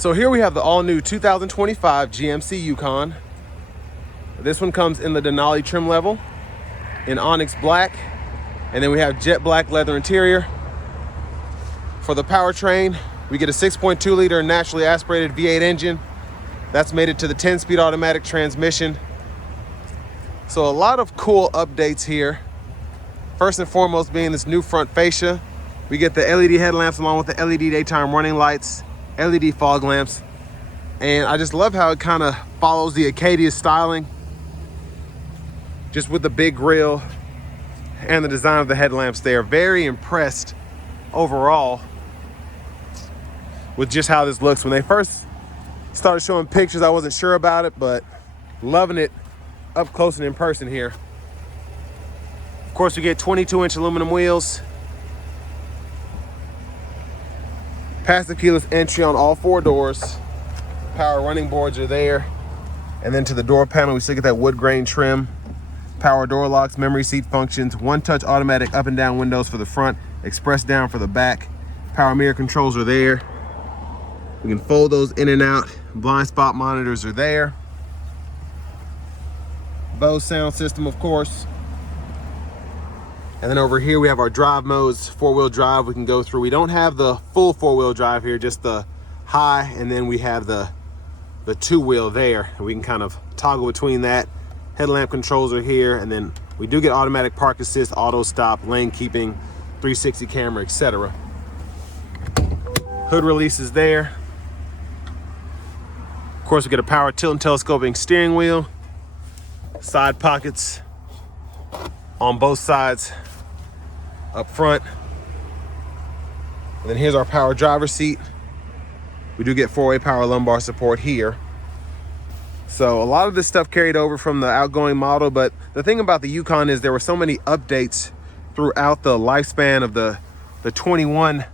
So here we have the all-new 2025 GMC Yukon. This one comes in the Denali trim level in onyx black, and then we have jet black leather interior. For the powertrain, we get a 6.2 liter naturally aspirated V8 engine. That's made it to the 10-speed automatic transmission. So a lot of cool updates here. First and foremost being this new front fascia. We get the LED headlamps along with the LED daytime running lights, LED fog lamps. And I just love how it kind of follows the Acadia styling, just with the big grille and the design of the headlamps there. Very impressed overall with just how this looks. When they first started showing pictures, I wasn't sure about it, but loving it up close and in person here. Of course, we get 22-inch aluminum wheels. Passive keyless entry on all 4 doors. Power running boards are there. And then to the door panel, we still get that wood grain trim. Power door locks, memory seat functions, one-touch automatic up and down windows for the front, express down for the back. Power mirror controls are there. We can fold those in and out. Blind spot monitors are there. Bose sound system, of course. And then over here we have our drive modes, 4-wheel drive we can go through. We don't have the full 4-wheel drive here, just the high, and then we have the 2-wheel there. And we can kind of toggle between that. Headlamp controls are here, and then we do get automatic park assist, auto stop, lane keeping, 360 camera, etc. Hood release is there. Of course, we get a power tilt and telescoping steering wheel. Side pockets on both sides up front. And then here's our power driver's seat. We do get 4-way power lumbar support here. So a lot of this stuff carried over from the outgoing model, but the thing about the Yukon is there were so many updates throughout the lifespan of the 21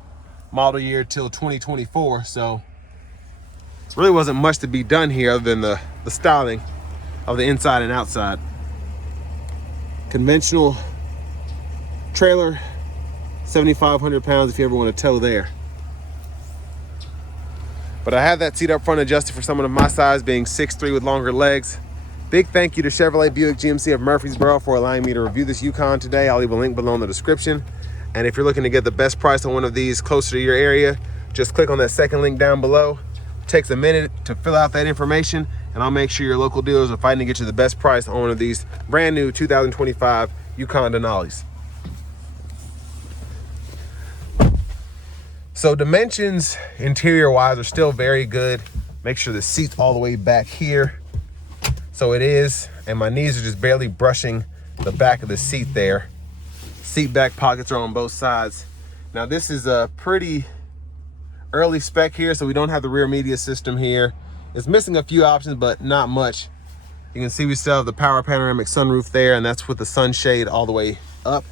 model year till 2024. So it really wasn't much to be done here other than the styling of the inside and outside. Conventional trailer, 7,500 pounds if you ever want to tow there. But I have that seat up front adjusted for someone of my size, being 6'3" with longer legs. Big thank you to Chevrolet Buick GMC of Murfreesboro for allowing me to review this Yukon today. I'll leave a link below in the description. And if you're looking to get the best price on one of these closer to your area, just click on that second link down below. It takes a minute to fill out that information, and I'll make sure your local dealers are fighting to get you the best price on one of these brand new 2025 Yukon Denalis. So dimensions interior wise are still very good. Make sure the seat's all the way back here. So it is, and my knees are just barely brushing the back of the seat there. Seat back pockets are on both sides. Now this is a pretty early spec here, so we don't have the rear media system here. It's missing a few options, but not much. You can see we still have the power panoramic sunroof there, and that's with the sunshade all the way up.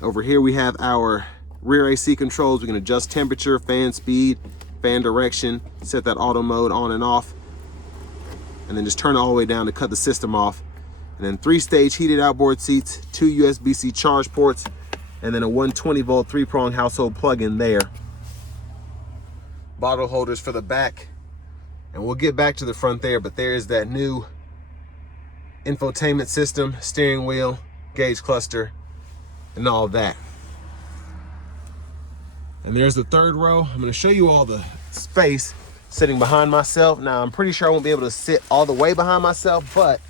Over here we have our rear AC controls. We can adjust temperature, fan speed, fan direction, set that auto mode on and off, and then just turn it all the way down to cut the system off. And then 3-stage heated outboard seats, 2 USB-C charge ports, and then a 120-volt 3-prong household plug-in there. Bottle holders for the back, and we'll get back to the front there, but there is that new infotainment system, steering wheel, gauge cluster, and all of that. And there's the third row. I'm gonna show you all the space sitting behind myself. Now, I'm pretty sure I won't be able to sit all the way behind myself, but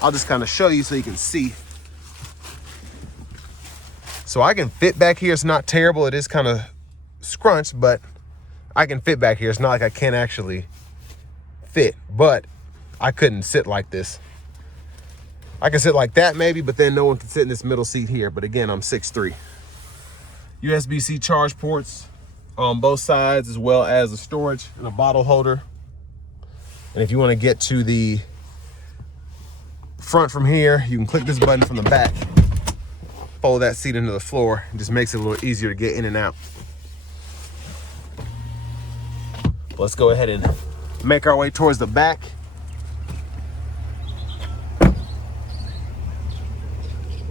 I'll just kind of show you so you can see. So I can fit back here. It's not terrible. It is kind of scrunched, but I can fit back here. It's not like I can't actually fit, but I couldn't sit like this. I can sit like that maybe, but then no one can sit in this middle seat here. But again, I'm 6'3". USB-C charge ports on both sides, as well as a storage and a bottle holder. And if you want to get to the front from here, you can click this button from the back, fold that seat into the floor. It just makes it a little easier to get in and out. Let's go ahead and make our way towards the back.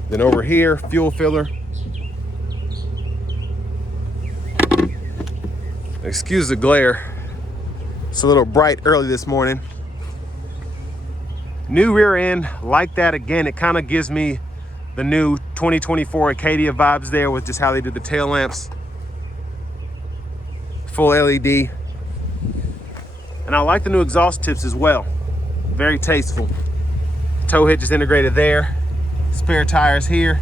Then over here, fuel filler. Excuse the glare. It's a little bright early this morning. New rear end like that. Again, it kind of gives me the new 2024 Acadia vibes there with just how they did the tail lamps. Full LED. And I like the new exhaust tips as well. Very tasteful. Tow hitch is integrated there. Spare tires here.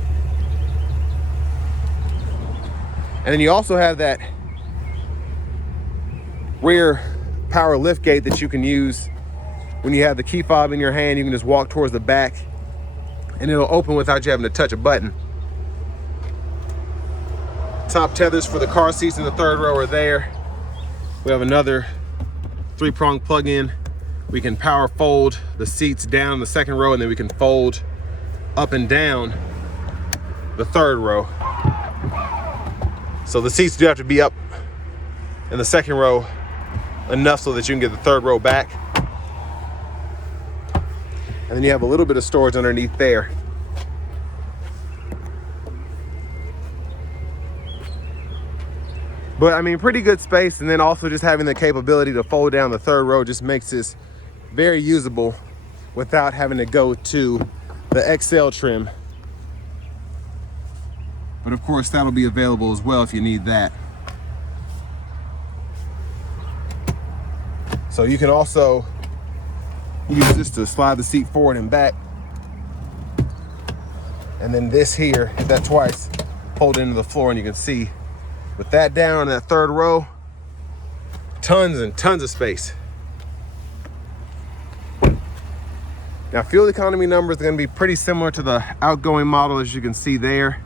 And then you also have that rear power lift gate that you can use when you have the key fob in your hand. You can just walk towards the back and it'll open without you having to touch a button. Top tethers for the car seats in the third row are there. We have another 3-prong plug-in. We can power fold the seats down in the second row, and then we can fold up and down the third row. So the seats do have to be up in the second row enough so that you can get the third row back. And then you have a little bit of storage underneath there. But I mean, pretty good space. And then also just having the capability to fold down the third row just makes this very usable without having to go to the XL trim. But of course, that'll be available as well if you need that. So you can also use this to slide the seat forward and back. And then this here, hit that twice, hold it into the floor, and you can see with that down in that third row, tons and tons of space. Now, fuel economy numbers are going to be pretty similar to the outgoing model, as you can see there.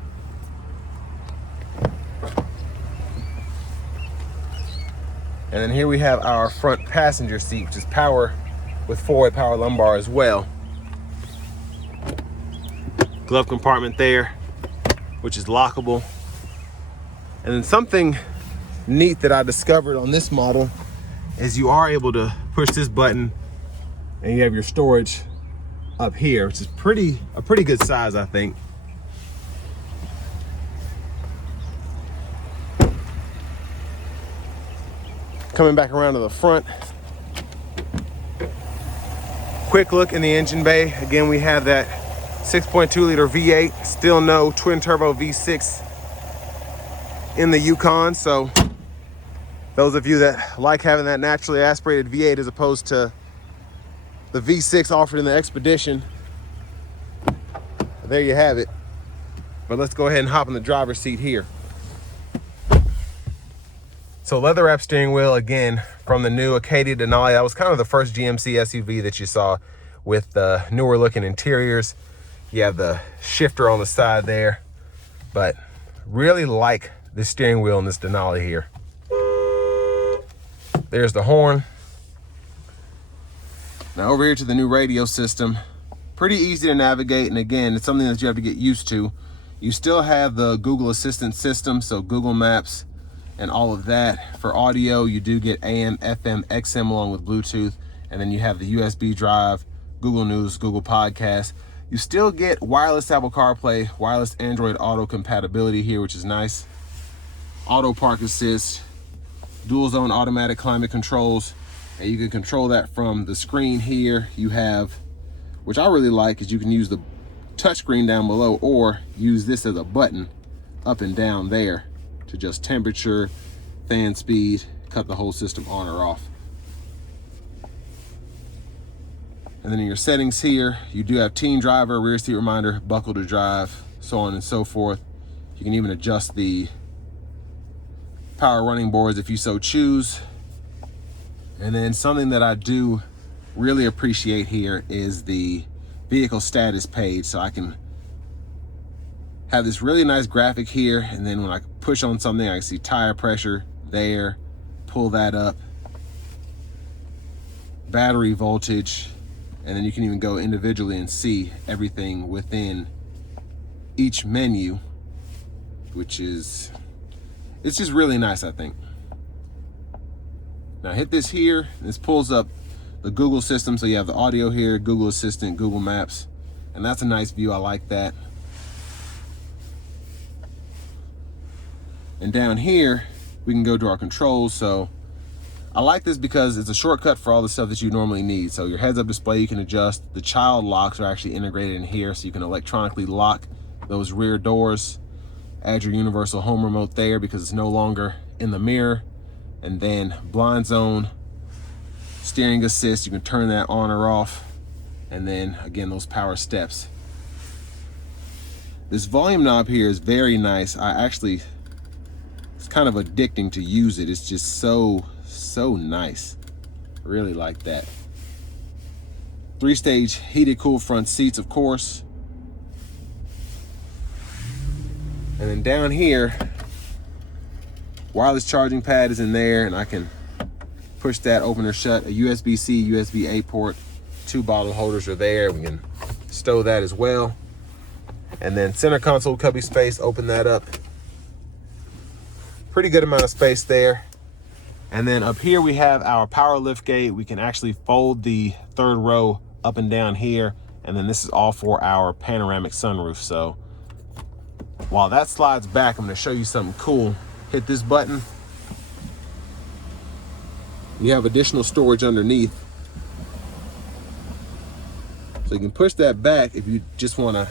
And then here we have our front passenger seat, which is power with forward power lumbar as well. Glove compartment there, which is lockable. And then something neat that I discovered on this model is you are able to push this button and you have your storage up here, which is a pretty good size, I think. Coming back around to the front, quick look in the engine bay. Again, we have that 6.2 liter V8, still no twin turbo V6 in the Yukon. So those of you that like having that naturally aspirated V8 as opposed to the V6 offered in the Expedition, there you have it. But let's go ahead and hop in the driver's seat here. So leather wrap steering wheel, again, from the new Acadia Denali. That was kind of the first GMC SUV that you saw with the newer looking interiors. You have the shifter on the side there, but really like the steering wheel in this Denali here. There's the horn. Now over here to the new radio system. Pretty easy to navigate, and again, it's something that you have to get used to. You still have the Google Assistant system, so Google Maps and all of that. For audio, you do get AM, FM, XM along with Bluetooth, and then you have the USB drive, Google News, Google Podcasts. You still get wireless Apple CarPlay, wireless Android Auto compatibility here, which is nice. Auto Park Assist, dual zone automatic climate controls, and you can control that from the screen here. You have, which I really like, is you can use the touchscreen down below or use this as a button up and down there to adjust temperature, fan speed, cut the whole system on or off. And then in your settings here, you do have teen driver, rear seat reminder, buckle to drive, so on and so forth. You can even adjust the power running boards if you so choose. And then something that I do really appreciate here is the vehicle status page. So I can have this really nice graphic here, and then when I push on something, I can see tire pressure there, pull that up, battery voltage, and then you can even go individually and see everything within each menu, which is, it's just really nice, I think. Now hit this here, this pulls up the Google system, so you have the audio here, Google Assistant, Google Maps, and that's a nice view. I like that. And down here, we can go to our controls. So I like this because it's a shortcut for all the stuff that you normally need. So your heads-up display you can adjust. The child locks are actually integrated in here, so you can electronically lock those rear doors. Add your universal home remote there because it's no longer in the mirror. And then blind zone, steering assist, you can turn that on or off. And then again, those power steps. This volume knob here is very nice. It's kind of addicting to use it. It's just so nice. Really like that. 3-stage heated cool front seats, of course. And then down here, wireless charging pad is in there, and I can push that open or shut. A USB-C, USB-A port, 2 bottle holders are there. We can stow that as well. And then center console cubby space, open that up. Pretty good amount of space there. And then up here we have our power lift gate. We can actually fold the 3rd row up and down here. And then this is all for our panoramic sunroof. So while that slides back, I'm gonna show you something cool. Hit this button. You have additional storage underneath. So you can push that back if you just wanna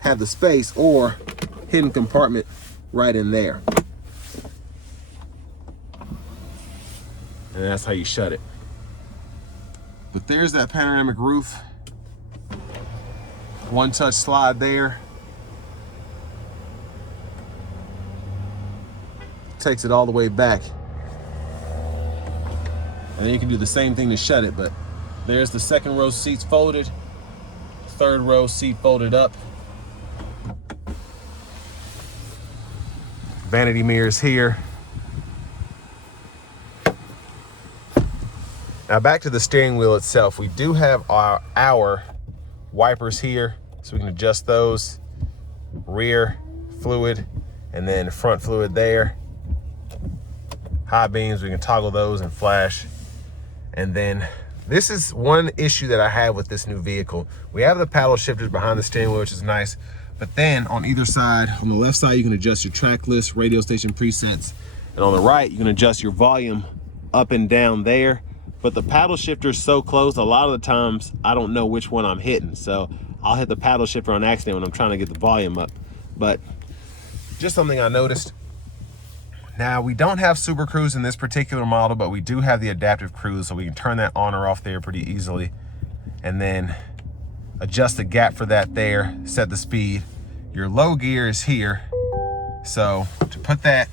have the space, or hidden compartment right in there. And that's how you shut it. But there's that panoramic roof. One touch slide there. Takes it all the way back. And then you can do the same thing to shut it, but there's the 2nd row seats folded, 3rd row seat folded up. Vanity mirrors here. Now back to the steering wheel itself. We do have our wipers here, so we can adjust those. Rear fluid, and then front fluid there. High beams, we can toggle those and flash. And then this is one issue that I have with this new vehicle. We have the paddle shifters behind the steering wheel, which is nice. But then on either side, on the left side, you can adjust your track list, radio station presets. And on the right, you can adjust your volume up and down there. But the paddle shifter is so close, a lot of the times I don't know which one I'm hitting. So I'll hit the paddle shifter on accident when I'm trying to get the volume up. But just something I noticed. Now, we don't have Super Cruise in this particular model, but we do have the adaptive cruise, so we can turn that on or off there pretty easily. And then adjust the gap for that there, set the speed. Your low gear is here. So to put that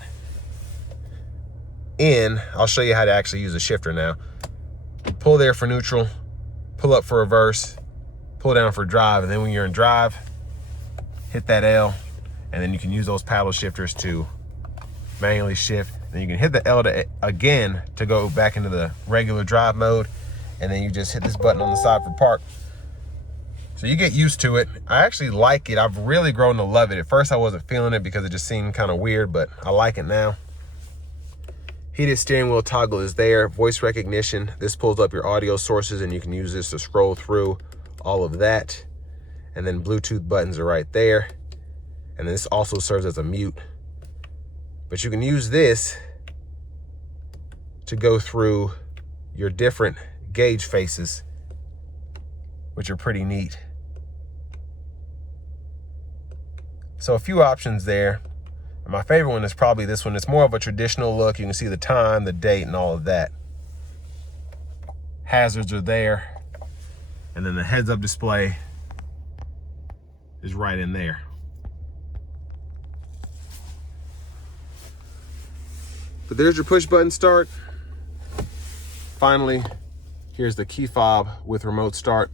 in, I'll show you how to actually use a shifter now. Pull there for neutral, pull up for reverse, pull down for drive, and then when you're in drive, hit that L, and then you can use those paddle shifters to manually shift. Then you can hit the L again to go back into the regular drive mode, and then you just hit this button on the side for park. So you get used to it. I actually like it. I've really grown to love it. At first I wasn't feeling it because it just seemed kind of weird, but I like it now. Heated steering wheel toggle is there. Voice recognition. This pulls up your audio sources and you can use this to scroll through all of that. And then Bluetooth buttons are right there. And this also serves as a mute. But you can use this to go through your different gauge faces, which are pretty neat. So a few options there. And my favorite one is probably this one. It's more of a traditional look. You can see the time, the date, and all of that. Hazards are there. And then the heads-up display is right in there. But there's your push button start. Finally, here's the key fob with remote start.